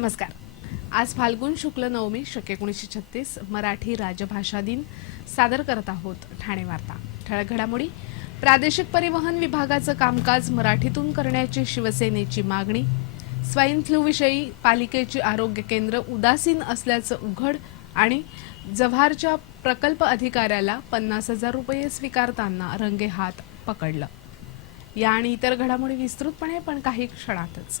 नमस्कार. आज फाल्गुन शुक्ल नवमी शके एकोणीसशे छत्तीस मराठी राजभाषा दिन सादर करत आहोत ठाणे वार्ता. ठळक घडामोडी. प्रादेशिक परिवहन विभागाचं कामकाज मराठीतून करण्याची शिवसेनेची मागणी. स्वाईन फ्लूविषयी पालिकेची आरोग्य केंद्र उदासीन असल्याचं उघड आणि जव्हारच्या प्रकल्प अधिकाऱ्याला पन्नास हजार रुपये स्वीकारताना रंगेहात पकडलं. या आणि इतर घडामोडी विस्तृतपणे पण काही क्षणातच.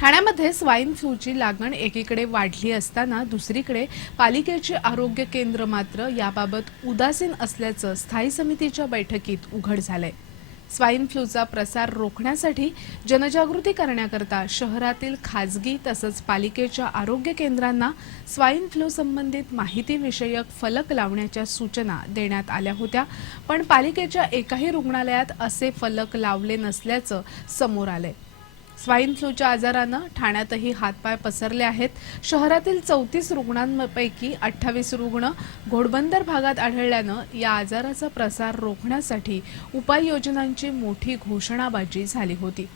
ठाण्यामध्ये स्वाईन फ्लूची लागण एकीकडे वाढली असताना दुसरीकडे पालिकेचे आरोग्य केंद्र मात्र याबाबत उदासीन असल्याचं स्थायी समितीच्या बैठकीत उघड झालंय. स्वाईन फ्लूचा प्रसार रोखण्यासाठी जनजागृती करण्याकरता शहरातील खाजगी तसंच पालिकेच्या आरोग्य केंद्रांना स्वाईन फ्लू संबंधित माहितीविषयक फलक लावण्याच्या सूचना देण्यात आल्या होत्या पण पालिकेच्या एकाही रुग्णालयात असे फलक लावले नसल्याचं समोर आलंय. स्वाईन फ्लूच्या आजारानं ठाण्यातही हातपाय पसरले आहेत. शहरातील चौतीस रुग्णांपैकी अठ्ठावीस रुग्ण घोडबंदर भागात आढळल्यानं या आजाराचा प्रसार रोखण्यासाठी उपाययोजनांची मोठी घोषणाबाजी झाली होती.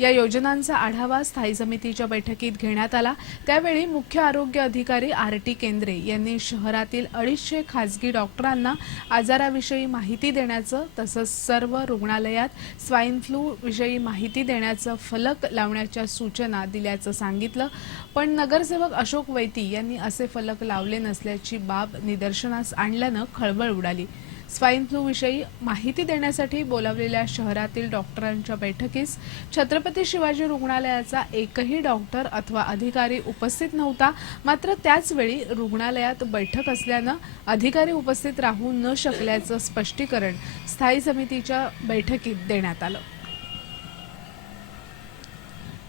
या योजनांचा आढावा स्थायी समितीच्या बैठकीत घेण्यात आला. त्यावेळी मुख्य आरोग्य अधिकारी आर टी केंद्रे यांनी शहरातील अडीचशे खासगी डॉक्टरांना आजाराविषयी माहिती देण्याचं तसंच सर्व रुग्णालयात स्वाईन फ्लू विषयी माहिती देण्याचं फलक लावण्याच्या सूचना दिल्याचं सांगितलं. पण नगरसेवक अशोक वैती यांनी असे फलक लावले नसल्याची बाब निदर्शनास आणल्यानं खळबळ उडाली. स्वाईन फ्लूविषयी माहिती देण्यासाठी बोलावलेल्या शहरातील डॉक्टरांच्या बैठकीस छत्रपती शिवाजी रुग्णालयाचा एकही डॉक्टर अथवा अधिकारी उपस्थित नव्हता. मात्र त्याचवेळी रुग्णालयात बैठक असल्यानं अधिकारी उपस्थित राहू न शकल्याचं स्पष्टीकरण स्थायी समितीच्या बैठकीत देण्यात आलं.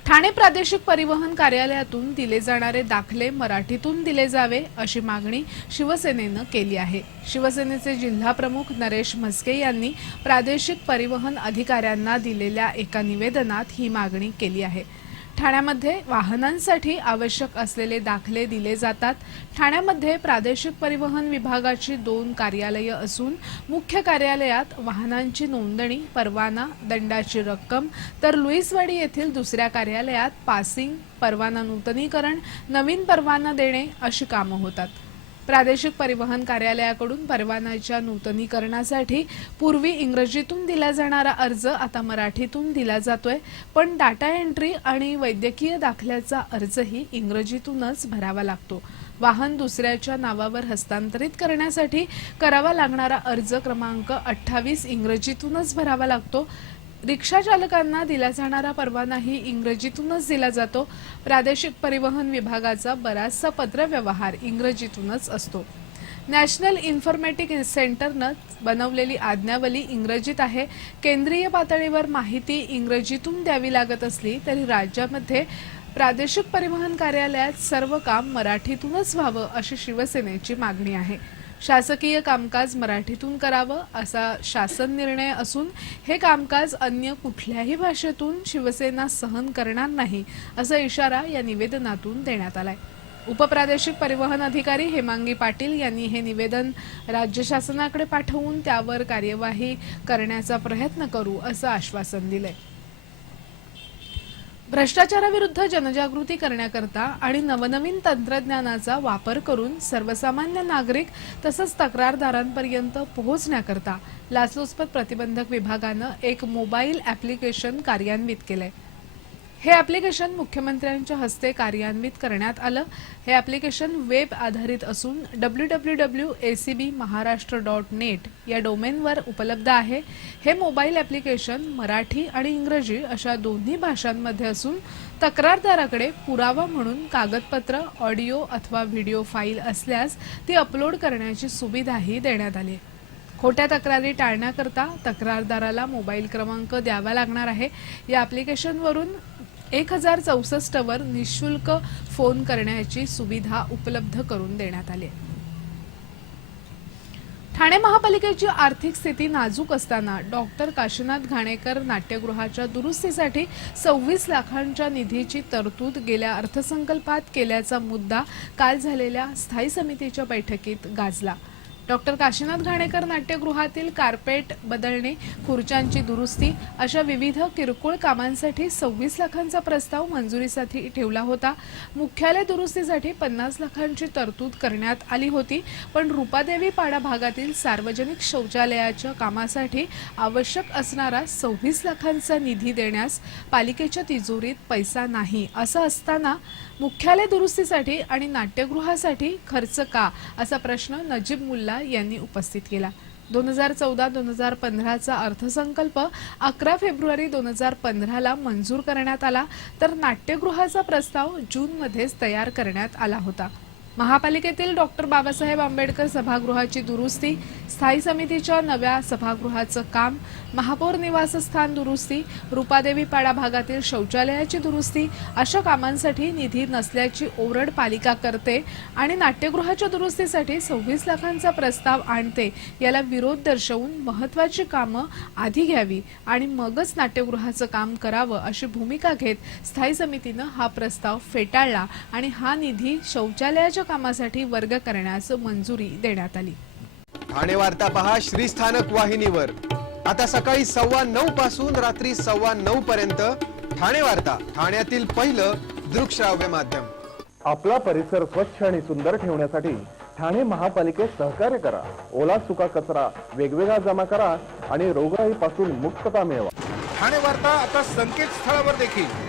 ठाणे प्रादेशिक परिवहन कार्यालयातून दिले जाणारे दाखले मराठीतून दिले जावे अशी मागणी शिवसेनेनं केली आहे. शिवसेनेचे जिल्हाप्रमुख नरेश म्हस्के यांनी प्रादेशिक परिवहन अधिकाऱ्यांना दिलेल्या एका निवेदनात ही मागणी केली आहे. ठाण्यामध्ये वाहनांसाठी आवश्यक असलेले दाखले दिले जातात. ठाण्यामध्ये प्रादेशिक परिवहन विभागाची दोन कार्यालयं असून मुख्य कार्यालयात वाहनांची नोंदणी परवाना दंडाची रक्कम तर लुईसवाडी येथील दुसऱ्या कार्यालयात पासिंग परवाना नूतनीकरण नवीन परवाना देणे अशी कामं होतात. प्रादेशिक परिवहन कार्यालयाकडून परवान्याच्या नूतनीकरणासाठी पूर्वी इंग्रजीतून दिला जाणारा अर्ज आता मराठीतून दिला जातोय. पण डाटा एंट्री आणि वैद्यकीय दाखल्याचा अर्जही इंग्रजीतूनच भरावा लागतो. वाहन दुसऱ्याच्या नावावर हस्तांतरित करण्यासाठी करावा लागणारा अर्ज क्रमांक अठ्ठावीस इंग्रजीतूनच भरावा लागतो. रिक्षा चालकांना दिला जाणारा परवानाही इंग्रजीतूनच दिला जातो. प्रादेशिक परिवहन विभागाचा बराचसा पत्रव्यवहार इंग्रजीतूनच असतो. नॅशनल इन्फॉर्मॅटिक सेंटरनं बनवलेली आज्ञावली इंग्रजीत आहे. केंद्रीय पातळीवर माहिती इंग्रजीतून द्यावी लागत असली तरी राज्यामध्ये प्रादेशिक परिवहन कार्यालयात सर्व काम मराठीतूनच व्हावं अशी शिवसेनेची मागणी आहे. शासकीय कामकाज मराठीतून करावं असा शासन निर्णय असून हे कामकाज अन्य कुठल्याही भाषेतून शिवसेना सहन करणार नाही असा इशारा या निवेदनातून देण्यात आलाय. उपप्रादेशिक परिवहन अधिकारी हेमांगी पाटील यांनी हे निवेदन राज्य शासनाकडे पाठवून त्यावर कार्यवाही करण्याचा प्रयत्न करू असं आश्वासन दिलंय. भ्रष्टाचाराविरुद्ध जनजागृती करण्याकरता आणि नवनवीन तंत्रज्ञानाचा वापर करून सर्वसामान्य नागरिक तसंच तक्रारदारांपर्यंत पोहोचण्याकरता लाचलुचपत प्रतिबंधक विभागानं एक मोबाईल ॲप्लिकेशन कार्यान्वित केलंय. हे ॲप्लिकेशन मुख्यमंत्र्यांच्या हस्ते कार्यान्वित करण्यात आलं. हे ॲप्लिकेशन वेब आधारित असून W W W A C B Maharashtra dot net या डोमेनवर उपलब्ध आहे. हे मोबाईल ॲप्लिकेशन मराठी आणि इंग्रजी अशा दोन्ही भाषांमध्ये असून तक्रारदाराकडे पुरावा म्हणून कागदपत्र ऑडिओ अथवा व्हिडिओ फाईल असल्यास ती अपलोड करण्याची सुविधाही देण्यात आली. आहे खोट्या तक्रारी टाळण्याकरता तक्रारदाराला मोबाईल क्रमांक द्यावा लागणार आहे. या ॲप्लिकेशनवरून एक हजार चौसष्टवर निशुल्क फोन करण्याची सुविधा उपलब्ध करून देण्यात आली आहे. ठाणे महापालिकेची आर्थिक स्थिती नाजूक असताना डॉक्टर काशीनाथ घाणेकर नाट्यगृहाच्या दुरुस्तीसाठी सव्वीस लाखांच्या निधीची तरतूद गेल्या अर्थसंकल्पात केल्याचा मुद्दा काल झालेल्या स्थायी समितीच्या बैठकीत गाजला. डॉक्टर काशीनाथ घाणेकर नाट्यगृहातील कार्पेट बदलणे खुर्च्यांची दुरुस्ती अशा विविध किरकोळ कामांसाठी सव्वीस लाखांचा प्रस्ताव मंजुरीसाठी ठेवला होता. मुख्यालय दुरुस्तीसाठी पन्नास लाखांची तरतूद करण्यात आली होती पण रुपादेवी पाडा भागातील सार्वजनिक शौचालयाच्या कामासाठी आवश्यक असणारा सव्वीस लाखांचा निधी देण्यास पालिकेच्या तिजोरीत पैसा नाही असं असताना मुख्यालय दुरुस्तीसाठी आणि नाट्यगृहासाठी खर्च का असा प्रश्न नजीब मुल्ला यांनी उपस्थित केला. दोन हजार चौदा दोन हजार पंधराचा अर्थसंकल्प अकरा फेब्रुवारी दोन हजार पंधराला मंजूर करण्यात आला. तर नाट्यगृहाचा प्रस्ताव जूनमध्येच तयार करण्यात आला होता. महापालिकेतील डॉक्टर बाबासाहेब आंबेडकर सभागृहाची दुरुस्ती स्थायी समितीच्या नव्या सभागृहाचं काम महापौर निवासस्थान दुरुस्ती रुपादेवी पाडा भागातील शौचालयाची दुरुस्ती अशा कामांसाठी निधी नसल्याची ओरड पालिका करते आणि नाट्यगृहाच्या दुरुस्तीसाठी सव्वीस लाखांचा प्रस्ताव आणते याला विरोध दर्शवून महत्वाची कामं आधी घ्यावी आणि मगच नाट्यगृहाचं काम करावं अशी भूमिका घेत स्थायी समितीनं हा प्रस्ताव फेटाळला आणि हा निधी शौचालयाच्या कामासाठी वर्ग करण्यास मंजुरी देण्यात आली. ठाणे वार्ता पहा श्रीस्थानक वाहिनीवर. आता सकाळी सव्वा नऊ पासून रात्री सव्वा नऊ पर्यंत ठाणे वार्ता ठाण्यातील पहिलं दृकश्राव्य माध्यम. आपला परिसर स्वच्छ आणि सुंदर ठेवण्यासाठी ठाणे महापालिकेत सहकार्य करा. ओला सुका कचरा वेगवेगळा जमा करा आणि रोगराईपासून मुक्तता मिळवा ठाणे वार्ता आता संकेतस्थळावर देखील.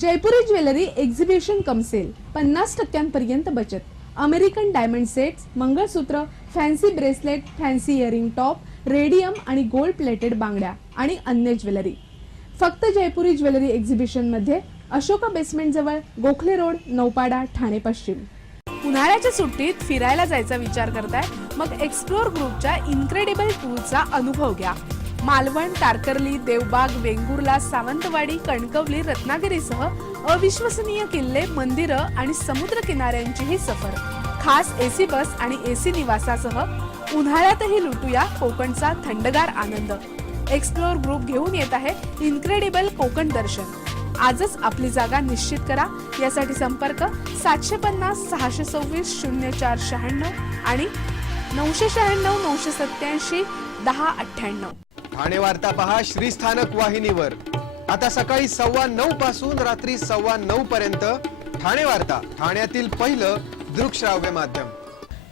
Jaipuri jewellery exhibition cum sale पन्नास टक्क्यांपर्यंत बचत. American diamond sets mangalsutra fancy bracelet fancy earring top radium आणि गोल्ड प्लेटेड बांगड्या आणि अन्य ज्वेलरी. फक्त जयपुरी ज्वेलरी एक्झिबिशनमध्ये अशोका बेसमेंट जवळ गोखले रोड नौपाडा ठाणे पश्चिम. उन्हाळ्याच्या सुट्टीत फिरायला जायचा विचार करताय? मग एक्सप्लोर ग्रुपच्या इन्क्रेडिबल टूरचा अनुभव घ्या. मालवण तारकर्ली देवबाग वेंगुर्ला सावंतवाडी कणकवली रत्नागिरीसह अविश्वसनीय किल्ले मंदिरं आणि समुद्र किनाऱ्यांची ही सफर. खास एसी बस आणि एसी निवासासह उन्हाळ्यातही लुटूया कोकणचा थंडगार आनंद. एक्सप्लोअर ग्रुप घेऊन येत आहे इन्क्रेडिबल कोकण दर्शन. आजच आपली जागा निश्चित करा. यासाठी संपर्क सातशे पन्नास सहाशे सव्वीस शून्य चार शहाण्णव आणि नऊशे शहाण्णव नऊशे सत्याऐंशी दहा अठ्ठ्याण्णव. ठाणे वार्ता पहा श्रीस्थानक वाहिनीवर. आता सकाळी सव्वा नऊ पासून रात्री सव्वा नऊ पर्यंत ठाणे वार्ता ठाण्यातील पहिलं दृकश्राव्य माध्यम.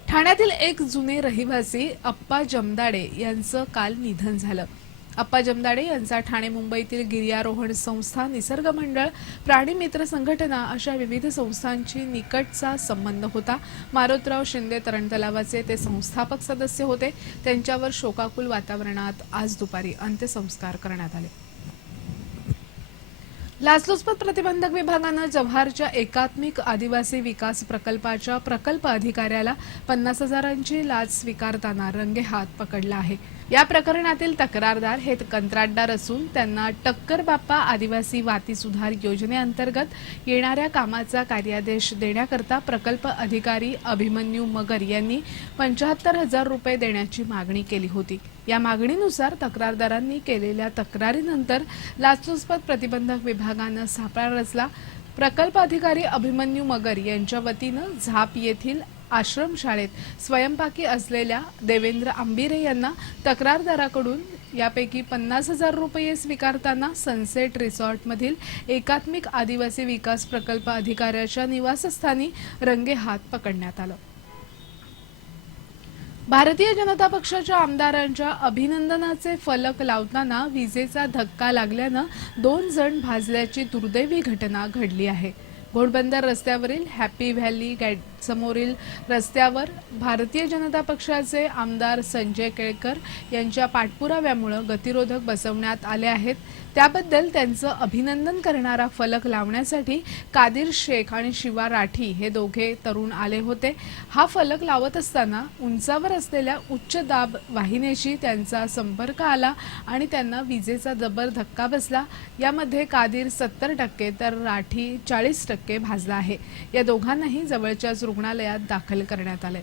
ठाण्यातील एक जुने रहिवासी अप्पा जमदाडे यांचं काल निधन झालं. अप्पा जमदाडे यांचा ठाणे मुंबईतील गिर्यारोहण संस्था निसर्ग मंडळ प्राणी मित्र संघटना अशा विविध संस्थांची निकटचा संबंध होता. मारोतराव शिंदे तरण तलावाचे ते संस्थापक सदस्य होते. त्यांच्यावर शोकाकुल वातावरणात आज दुपारी अंत्यसंस्कार करण्यात आले. लाचलुचपत प्रतिबंधक विभागानं जव्हारच्या एकात्मिक आदिवासी विकास प्रकल्पाच्या प्रकल्प अधिकाऱ्याला पन्नास हजारांची लाच स्वीकारताना रंगेहात पकडला आहे. या प्रकरणातील तक्रारदार हे कंत्राटदार असून त्यांना टक्कर बाप्पा आदिवासी वाती सुधार योजनेअंतर्गत येणाऱ्या कामाचा कार्यादेश देण्याकरता प्रकल्प अधिकारी अभिमन्यू मगर यांनी पंचाहत्तर हजार रुपये देण्याची मागणी केली होती. या मागणीनुसार तक्रारदारांनी केलेल्या तक्रारीनंतर लाचलुचपत प्रतिबंधक विभागानं सापळा रचला. प्रकल्प अधिकारी अभिमन्यू मगर यांच्या वतीनं झाप येथील आश्रमशाळेत स्वयंपाकी असलेल्या देवेंद्र आंबिरे यांना तक्रारदाराकडून यापैकी पन्नास हजार रुपये स्वीकारताना सनसेट रिसॉर्टमधील एकात्मिक आदिवासी विकास प्रकल्प अधिकाऱ्याच्या निवासस्थानी रंगेहात पकडण्यात आलं. भारतीय जनता पक्षाच्या आमदारांच्या अभिनंदनाचे फलक लावताना विजेचा धक्का लागल्यानं दोन जण भाजल्याची दुर्दैवी घटना घडली आहे. घोडबंदर रस्त्यावरील हॅपी व्हॅली गॅड समोरील रस्त्यावर भारतीय जनता पक्षाचे आमदार संजय केळकर यांच्या पाठपुराव्यामुळे गतिरोधक बसवण्यात आले आहेत. त्याबद्दल त्यांचं अभिनंदन करणारा फलक लावण्यासाठी कादिर शेख आणि शिवा राठी हे दोघे तरुण आले होते. हा फलक लावत असताना उंचावर असलेल्या उच्च दाब वाहिनीशी त्यांचा संपर्क आला आणि त्यांना विजेचा जबर धक्का बसला. यामध्ये कादिर सत्तर टक्के तर राठी चाळीस टक्के भाजला आहे. या दोघांनाही जवळच्याच रुग्णालयात दाखल करण्यात आले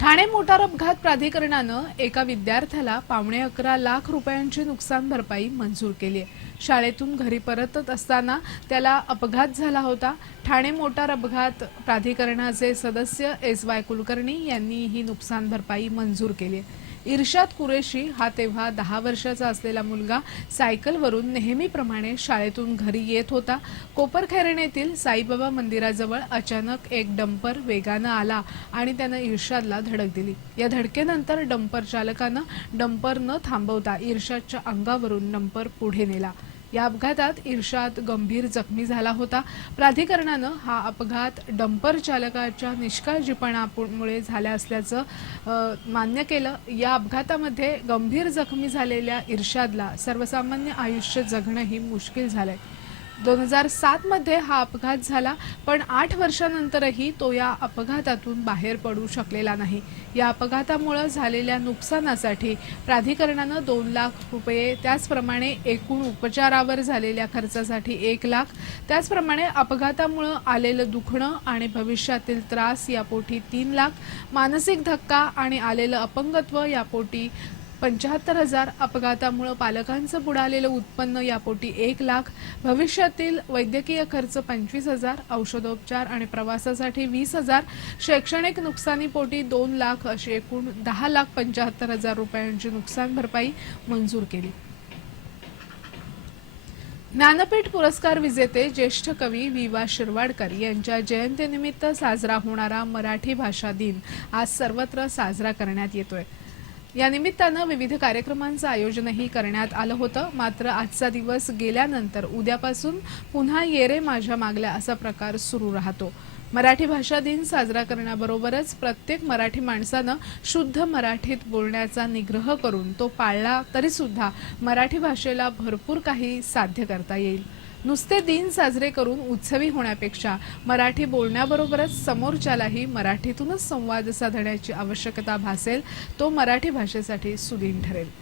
ठाणे मोटार अपघात प्राधिकरणानं एका विद्यार्थ्याला पावणे अकरा लाख रुपयांची नुकसान भरपाई मंजूर केली आहे. शाळेतून घरी परतत असताना त्याला अपघात झाला होता. ठाणे मोटार अपघात प्राधिकरणाचे सदस्य एस वाय कुलकर्णी यांनी ही नुकसान भरपाई मंजूर केली आहे. इर्शाद कुरेशी हा तेव्हा दहा वर्षाचा असलेला मुलगा सायकलवरून नेहमीप्रमाणे शाळेतून घरी येत होता. कोपरखैरणे येथील साईबाबा मंदिराजवळ अचानक एक डंपर वेगानं आला आणि त्यानं इर्शादला धडक दिली. या धडकेनंतर डंपर चालकानं डंपर न थांबवता इर्शादच्या अंगावरून डंपर पुढे नेला. या अपघातात इर्शाद गंभीर जखमी झाला होता. प्राधिकरणानं हा अपघात डंपर चालकाच्या निष्काळजीपणामुळे झाला असल्याचं मान्य केलं. या अपघातामध्ये गंभीर जखमी झालेल्या इर्शादला सर्वसामान्य आयुष्य जगणंही मुश्किल झालंय. दोन हजार सातमध्ये हा अपघात झाला पण आठ वर्षानंतरही तो या अपघातातून बाहेर पडू शकलेला नाही. या अपघातामुळं झालेल्या नुकसानासाठी प्राधिकरणानं दोन लाख रुपये त्याचप्रमाणे एकूण उपचारावर झालेल्या खर्चासाठी एक लाख त्याचप्रमाणे अपघातामुळं आलेलं दुखणं आणि भविष्यातील त्रास यापोटी तीन लाख मानसिक धक्का आणि आलेलं अपंगत्व यापोटी पंच्याहत्तर हजार अपघातामुळे पालकांचं बुडालेलं उत्पन्न यापोटी एक लाख. भविष्यातील वैद्यकीय खर्च पंचवीस हजार औषधोपचार आणि प्रवासासाठी वीस हजार. शैक्षणिक नुकसानीपोटी दोन लाख अशी एकूण दहा लाख पंच्याहत्तर हजार रुपयांची नुकसान भरपाई मंजूर केली. ज्ञानपीठ पुरस्कार विजेते ज्येष्ठ कवी वि वा शिरवाडकर यांच्या जयंतीनिमित्त साजरा होणारा मराठी भाषा दिन आज सर्वत्र साजरा करण्यात येतोय. या निमित्तानं विविध कार्यक्रमांचं आयोजनही करण्यात आलं होतं. मात्र आजचा दिवस गेल्यानंतर उद्यापासून पुन्हा येरे माझ्या मागल्या असा प्रकार सुरू राहतो. मराठी भाषा दिन साजरा करण्याबरोबरच प्रत्येक मराठी माणसानं शुद्ध मराठीत बोलण्याचा निग्रह करून तो पाळला तरी सुद्धा मराठी भाषेला भरपूर काही साध्य करता येईल. नुसते दिन साजरे करून उत्सवी होण्यापेक्षा मराठी बोलण्याबरोबरच समोरच्यालाही मराठीतूनच संवाद साधण्याची आवश्यकता भासेल तो मराठी भाषेसाठी सुदीन ठरेल.